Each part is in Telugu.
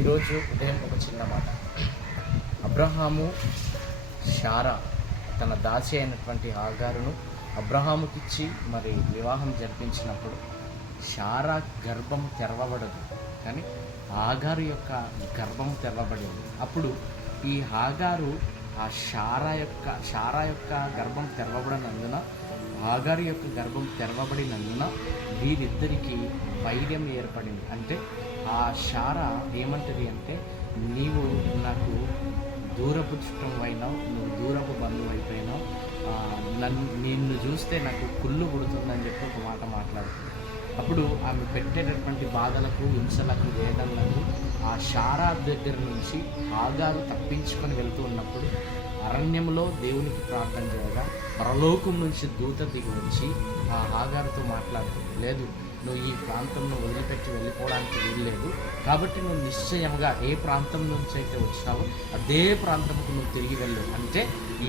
ఈరోజు ఉదయం ఒక చిన్న మాట. అబ్రహాము శారా తన దాసి అయినటువంటి హాగారును అబ్రహాముకిచ్చి మరి వివాహం జరిపించినప్పుడు శారా గర్భం తెరవబడదు, కానీ హాగారు యొక్క గర్భం తెరవబడింది. అప్పుడు ఈ హాగారు ఆ శారా యొక్క గర్భం తెరవబడినందున, హాగారు యొక్క గర్భం తెరవబడినందున వీరిద్దరికీ వైర్యం ఏర్పడింది. అంటే ఆ శారా ఏమంటది అంటే, నీవు నాకు దూరపు చుట్టం అయినావు, నువ్వు దూరపు బంధువు అయిపోయినావు, నిన్ను చూస్తే నాకు కుళ్ళు పుడుతుందని చెప్పి ఒక మాట మాట్లాడుతుంది. అప్పుడు ఆమె పెట్టేటటువంటి బాధలకు, హింసలకు, వేదనలకు ఆ శారా దగ్గర నుంచి హాగారు తప్పించుకొని వెళ్తూ ఉన్నప్పుడు అరణ్యంలో దేవునికి ప్రార్థన చేయగా పరలోకం నుంచి దూత దిగి వచ్చి ఆ హాగారుతో మాట్లాడుతుంది. లేదు, నువ్వు ఈ ప్రాంతంలో వదిలిపెట్టి వెళ్ళిపోవడానికి వీల్లేదు, కాబట్టి నువ్వు నిశ్చయంగా ఏ ప్రాంతం నుంచి అయితే వచ్చినావో అదే ప్రాంతంకు నువ్వు తిరిగి వెళ్ళు. అంటే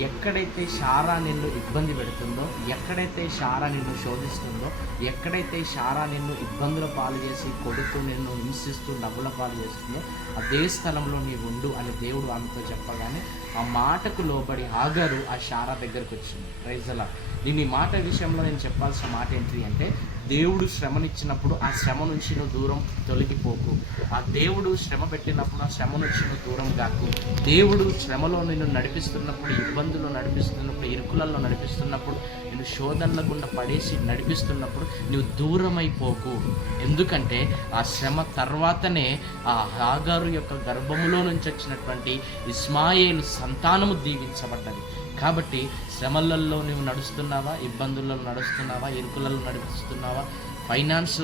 ఎక్కడైతే శారా నిన్ను ఇబ్బంది పెడుతుందో, ఎక్కడైతే శారా నిన్ను శోధిస్తుందో, ఎక్కడైతే శారా నిన్ను ఇబ్బందుల పాలు చేసి కొడుతూ నిన్ను హింసిస్తూ నవ్వుల పాలు చేస్తుందో అదే స్థలంలో నీవు ఉండు అని దేవుడు ఆమెతో చెప్పగానే ఆ మాటకు లోబడి హాగారు ఆ శారా దగ్గరకు వచ్చింది. Praise the lord. నేను ఈ మాట విషయంలో నేను చెప్పాల్సిన మాట ఏంటి అంటే, దేవుడు శ్రమనిచ్చినప్పుడు ఆ శ్రమ నుంచి నువ్వు దూరం తొలగిపోకు. ఆ దేవుడు శ్రమ పెట్టినప్పుడు ఆ శ్రమ నుంచి నువ్వు దూరం కాకు. దేవుడు శ్రమలో నిన్ను నడిపిస్తున్నప్పుడు, ఇబ్బందులు నడిపిస్తున్నప్పుడు, ఇరుకులలో నడిపిస్తున్నప్పుడు, నేను శోధనల గుండా పడేసి నడిపిస్తున్నప్పుడు నువ్వు దూరం అయిపోకు. ఎందుకంటే ఆ శ్రమ తర్వాతనే ఆ హాగారు యొక్క గర్భములో నుంచి వచ్చినటువంటి ఇస్మాయేలు సంతానము దీవించబడ్డది. కాబట్టి శ్రమలలో నువ్వు నడుస్తున్నావా, ఇబ్బందులలో నడుస్తున్నావా, ఇరుకులలో నడుస్తున్నావా, ఫైనాన్స్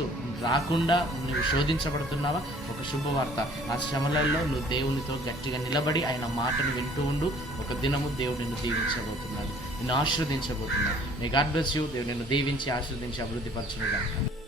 రాకుండా నువ్వు శోధించబడుతున్నావా, ఒక శుభవార్త. ఆ శ్రమలలో నువ్వు దేవునితో గట్టిగా నిలబడి ఆయన మాటను వింటూ ఉండు. ఒక దినము దేవుడు నిన్ను దీవించబోతున్నాడు, నిన్ను ఆశీర్వదించబోతున్నాడు. May God bless you. దేవుడు నిన్ను దీవించి ఆశీర్వదించి అభివృద్ధి పరచునుగాక.